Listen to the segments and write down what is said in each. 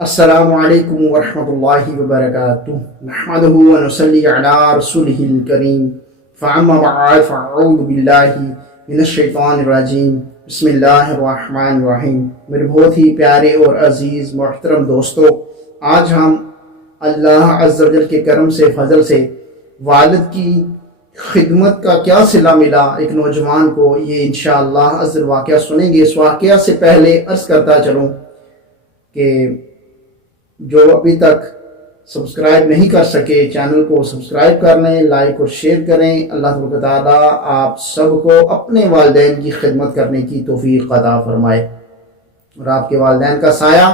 السلام علیکم ورحمۃ اللہ وبرکاتہ نحمدہ ونصلی علی رسولہ الکریم فاما بعد فاعوذ باللہ من الشیطان الرجیم بسم اللہ الرحمن الرحیم۔ میرے بہت ہی پیارے اور عزیز محترم دوستو، آج ہم اللہ عز و جل کے کرم سے فضل سے والد کی خدمت کا کیا صلہ ملا ایک نوجوان کو، یہ انشاءاللہ عز و جل واقعہ سنیں گے۔ اس واقعہ سے پہلے عرض کرتا چلوں کہ جو ابھی تک سبسکرائب نہیں کر سکے چینل کو سبسکرائب کر لیں، لائک اور شیئر کریں۔ اللہ تبارک و تعالیٰ آپ سب کو اپنے والدین کی خدمت کرنے کی توفیق عطا فرمائے اور آپ کے والدین کا سایہ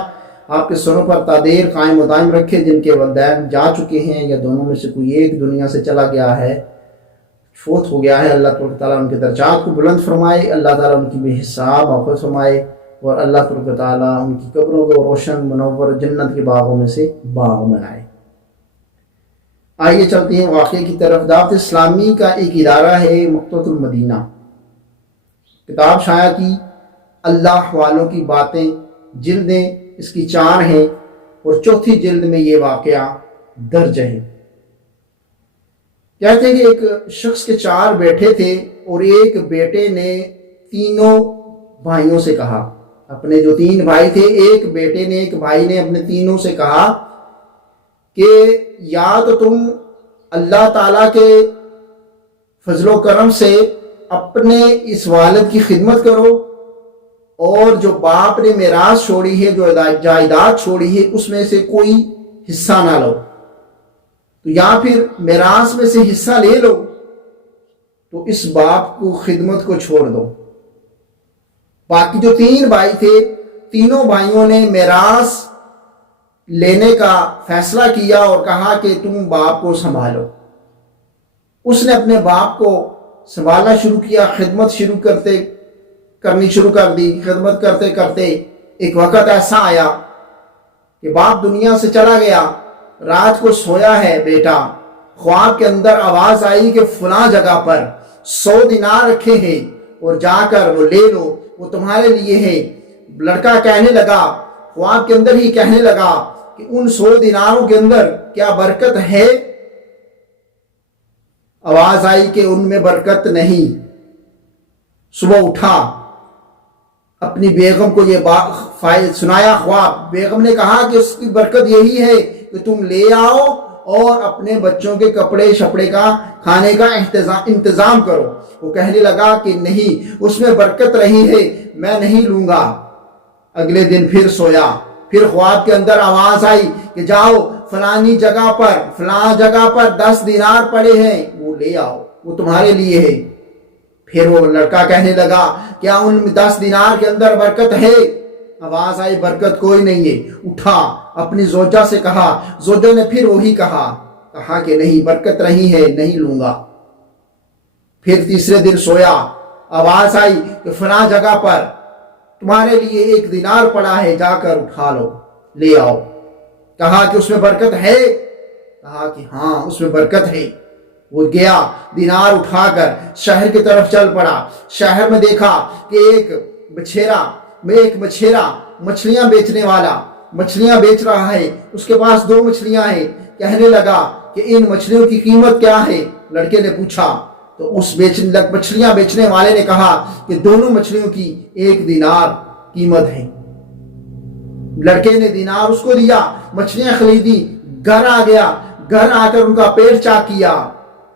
آپ کے سروں پر تادیر قائم و دائم رکھے۔ جن کے والدین جا چکے ہیں یا دونوں میں سے کوئی ایک دنیا سے چلا گیا ہے، فوت ہو گیا ہے، اللہ تبارک و تعالیٰ ان کے درجات کو بلند فرمائے، اللہ تعالیٰ ان کی بے حساب مغفرت فرمائے اور اللہ تبارک و تعالیٰ ان کی قبروں کو روشن منور جنت کے باغوں میں سے باغ بنائے۔ آئیے چلتے ہیں واقعے کی طرف۔ دعوت اسلامی کا ایک ادارہ ہے مکتبۃ المدینہ، کتاب شائع کی اللہ والوں کی باتیں، جلدیں اس کی 4 ہیں اور چوتھی جلد میں یہ واقعہ درج ہے۔ کہتے ہیں کہ ایک شخص کے 4 بیٹے تھے اور ایک بیٹے نے تینوں بھائیوں سے کہا، اپنے جو 3 بھائی تھے، ایک بیٹے نے ایک بھائی نے اپنے تینوں سے کہا کہ یا تو تم اللہ تعالیٰ کے فضل و کرم سے اپنے اس والد کی خدمت کرو اور جو باپ نے میراث چھوڑی ہے، جو جائیداد چھوڑی ہے، اس میں سے کوئی حصہ نہ لو، تو یا پھر میراث میں سے حصہ لے لو تو اس باپ کو خدمت کو چھوڑ دو۔ باقی جو 3 بھائی تھے، تینوں بھائیوں نے میراث لینے کا فیصلہ کیا اور کہا کہ تم باپ کو سنبھالو۔ اس نے اپنے باپ کو سنبھالنا شروع کیا، خدمت کرنی شروع کر دی۔ خدمت کرتے کرتے ایک وقت ایسا آیا کہ باپ دنیا سے چلا گیا، رات کو سویا ہے بیٹا، خواب کے اندر آواز آئی کہ فلاں جگہ پر 100 دینار رکھے ہیں اور جا کر وہ لے لو، وہ تمہارے لیے ہے۔ لڑکا کہنے لگا، خواب کے اندر ہی کہنے لگا کہ ان 100 دیناروں کے اندر کیا برکت ہے؟ آواز آئی کہ ان میں برکت نہیں۔ صبح اٹھا، اپنی بیگم کو یہ سنایا خواب۔ بیگم نے کہا کہ اس کی برکت یہی ہے کہ تم لے آؤ اور اپنے بچوں کے کپڑے شپڑے کا کھانے کا انتظام کرو۔ وہ کہنے لگا کہ نہیں، اس میں برکت رہی ہے، میں نہیں لوں گا۔ اگلے دن پھر سویا، پھر خواب کے اندر آواز آئی کہ جاؤ فلانی جگہ پر 10 دینار پڑے ہیں، وہ لے آؤ، وہ تمہارے لیے ہے۔ پھر وہ لڑکا کہنے لگا کیا ان 10 دینار کے اندر برکت ہے؟ آواز آئی برکت کوئی نہیں ہے۔ اٹھا، اپنی زوجہ سے کہا، زوجہ نے پھر وہی کہا کہ نہیں، برکت رہی ہے، نہیں لوں گا۔ پھر تیسرے دن سویا، آواز آئی کہ فلاں جگہ پر تمہارے لیے 1 دینار پڑا ہے، جا کر اٹھا لو، لے آؤ۔ کہا کہ اس میں برکت ہے؟ کہا کہ ہاں اس میں برکت ہے۔ وہ گیا، دینار اٹھا کر شہر کی طرف چل پڑا۔ شہر میں دیکھا کہ ایک مچھیرا مچھلیاں بیچنے والا مچھلیاں بیچ رہا ہے، اس کے پاس 2 مچھلیاں ہیں۔ کہنے لگا کہ ان مچھلیوں کی قیمت کیا ہے؟ لڑکے نے پوچھا تو اس مچھلیاں بیچنے والے نے کہا کہ دونوں مچھلیوں کی 1 دینار قیمت ہے۔ لڑکے نے دینار اس کو دیا، مچھلیاں خریدی، گھر آ گیا، گھر آ کر ان کا پیٹ چاک کیا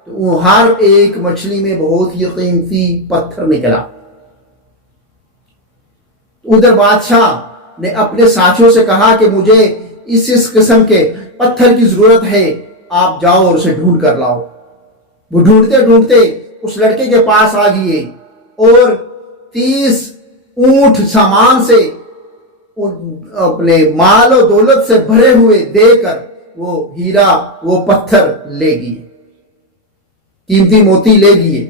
تو ہر ایک مچھلی میں بہت ہی قیمتی پتھر نکلا۔ ادھر بادشاہ نے اپنے ساتھیوں سے کہا کہ مجھے اس قسم کے پتھر کی ضرورت ہے، آپ جاؤ اور اسے ڈھونڈ کر لاؤ۔ وہ ڈھونڈتے ڈھونڈتے اس لڑکے کے پاس آ گئے اور 30 اونٹ سامان سے، اپنے مال و دولت سے بھرے ہوئے دے کر وہ ہیرا، وہ پتھر لے گئے، قیمتی موتی لے گئے۔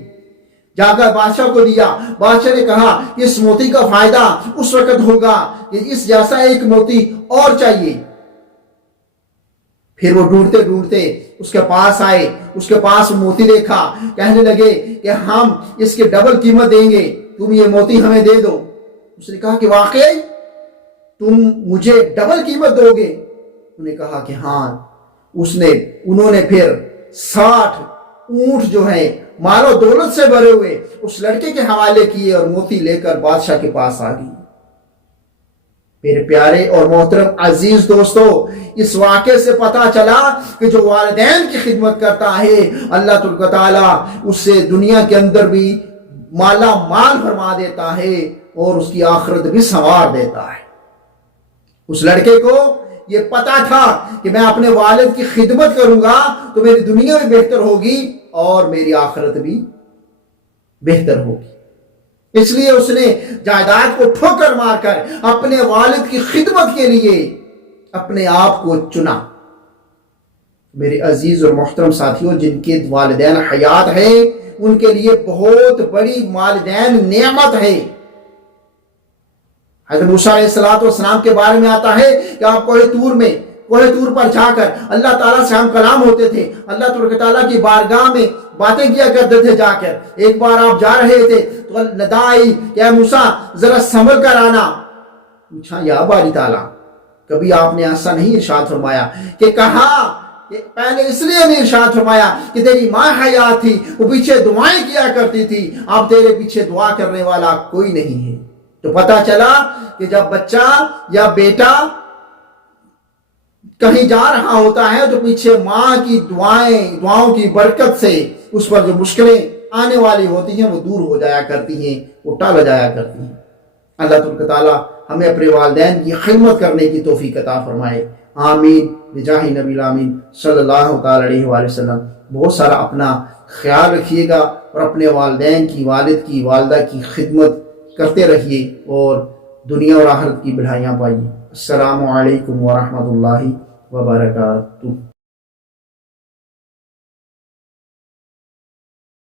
جا کر بادشاہ کو دیا۔ بادشاہ نے کہا کہ اس موتی کا فائدہ اس وقت ہوگا کہ اس جیسا ایک موتی اور چاہیے۔ پھر وہ ڈھونڈتے ڈھونڈتے اس کے پاس آئے، اس کے پاس موتی دیکھا، کہنے لگے کہ ہم اس کے ڈبل قیمت دیں گے، تم یہ موتی ہمیں دے دو۔ اس نے کہا کہ واقعی؟ تم مجھے ڈبل قیمت دو گے؟ انہوں نے کہا کہ ہاں۔ انہوں نے پھر 60 اونٹ جو ہیں مال و دولت سے بھرے ہوئے اس لڑکے کے حوالے کیے اور موتی لے کر بادشاہ کے پاس آ گئی۔ میرے پیارے اور محترم عزیز دوستو، اس واقعے سے پتا چلا کہ جو والدین کی خدمت کرتا ہے اللہ تبارک و تعالیٰ اس سے دنیا کے اندر بھی مالا مال فرما دیتا ہے اور اس کی آخرت بھی سنوار دیتا ہے۔ اس لڑکے کو یہ پتا تھا کہ میں اپنے والد کی خدمت کروں گا تو میری دنیا بھی بہتر ہوگی اور میری آخرت بھی بہتر ہوگی، اس لیے اس نے جائیداد کو ٹھوکر مار کر اپنے والد کی خدمت کے لیے اپنے آپ کو چنا۔ میرے عزیز اور محترم ساتھیوں، جن کے والدین حیات ہیں ان کے لیے بہت بڑی والدین نعمت ہے۔ حضرت موسیٰ علیہ السلام کے بارے میں آتا ہے کہ آپ کوہ طور پر جا کر اللہ تعالیٰ سے ہم کلام ہوتے تھے، اللہ تبارک و تعالیٰ کی بارگاہ میں باتیں کیا کرتے تھے جا کر۔ ایک بار آپ جا رہے تھے تو ندا آئی کہ اے موسیٰ ذرا سنبھل کر آنا۔ پوچھا یا باری تعالیٰ کبھی آپ نے ایسا نہیں ارشاد فرمایا کہ کہا کہ پہلے اس لیے نہیں ارشاد فرمایا کہ تیری ماں حیات تھی، وہ پیچھے دعائیں کیا کرتی تھی، اب تیرے پیچھے دعا کرنے والا کوئی نہیں ہے۔ تو پتا چلا کہ جب بچہ یا بیٹا کہیں جا رہا ہوتا ہے تو پیچھے ماں کی دعاؤں کی برکت سے اس پر جو مشکلیں آنے والی ہوتی ہیں وہ دور ہو جایا کرتی ہیں، وہ ٹال جایا کرتی ہیں۔ اللہ تبارک و تعالیٰ ہمیں اپنے والدین کی خدمت کرنے کی توفیق عطا فرمائے، آمین بجاہ نبی الامین صلی اللہ تعالی علیہ وآلہ وسلم۔ بہت سارا اپنا خیال رکھیے گا اور اپنے والدین کی، والد کی، والدہ کی خدمت کرتے رہیے اور دنیا اور آخرت کی بھلائیاں پائیے۔ السلام علیکم ورحمۃ اللہ وبرکاتہ۔